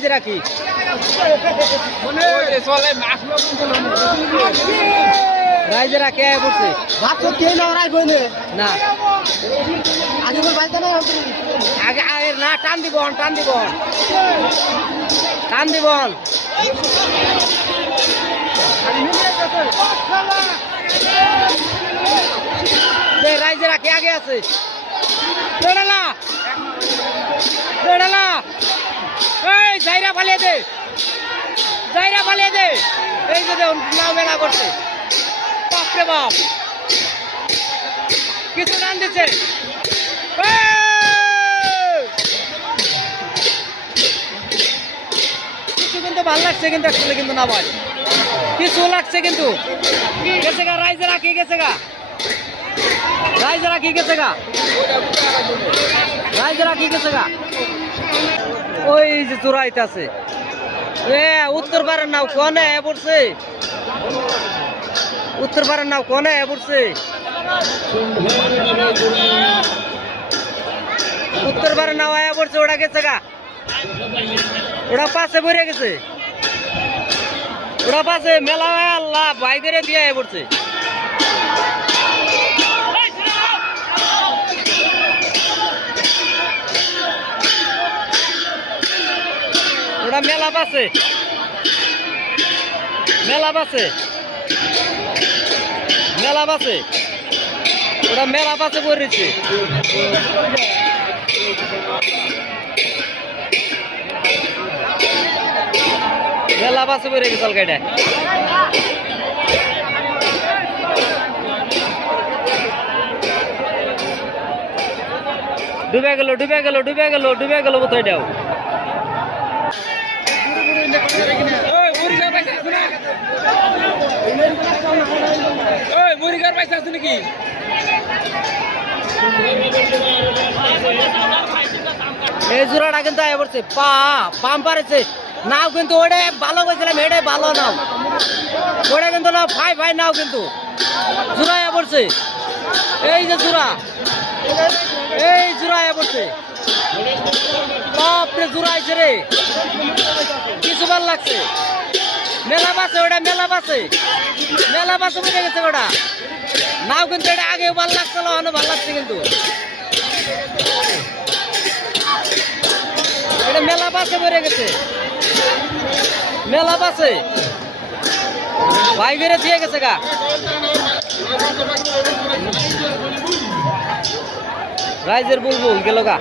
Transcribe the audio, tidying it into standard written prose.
রাইজে রাখি রাইজে রাখি পড়ছে না আগে আগে না টান দিব টান দিব টান দিব রাইজে রাখি আগে আছে জাইরা পালিয়ে দে এই যে নাও মেলা করছে বাপরে বাপ কিছু টান দিচ্ছে কিছু কিন্তু ভালো লাগছে কিন্তু আসলে কিন্তু না ভাই কিছু লাগছে কিন্তু গেছে গা রাইজে রাখি গেছে গা রাইজে রাখি গেছে গা রাইজে রাখি গেছে গা ওই যে চোরাইতে আছে উত্তর পাড়ার নাও কনে পড়ছে উত্তর পাড়ার নাও কনে পড়ছে উত্তর পাড়ার নাও আয়া পড়ছে ওটা গেছে গা ওটা পাশে পড়ে গেছে ওটা পাশে মেলা আল্লাহ ভাই করে দিয়ে আয়া পড়ছে ওটা মেলা পাশে মেলা পাশে মেলা পাশে ওটা মেলা পাশে পড়েছে মেলা পাশে পড়ে গেছে গাড়িটা ডুবে গেল ডুবে গেল ডুবে গেল ডুবে গেল কোথায় যাও নাকি এই জোড়াটা কিন্তু আয় পড়ছে পাম পারেছে নাও কিন্তু ওটা ভালো করেছিলাম এটাই ভালো নাও ওটা কিন্তু না ফাই ফাই নাও কিন্তু জোড়া আয় পড়ছে এই যে জোড়া এই জোড়া আয় পড়ছে বাপরে জোড়া আইছে রে কিছু ভাল লাগছে মেলা পাশে ওটা মেলা পাশে বুঝে গেছে ওটা নাও কিন্তু এটা আগে ভাল লাগছিল অনেক ভাল লাগছে কিন্তু এটা মেলা পাশে বেড়ে গেছে মেলা পাশে ভাই বেড়ে দিয়ে গেছে গা রাইজের বুলবুল গেল গা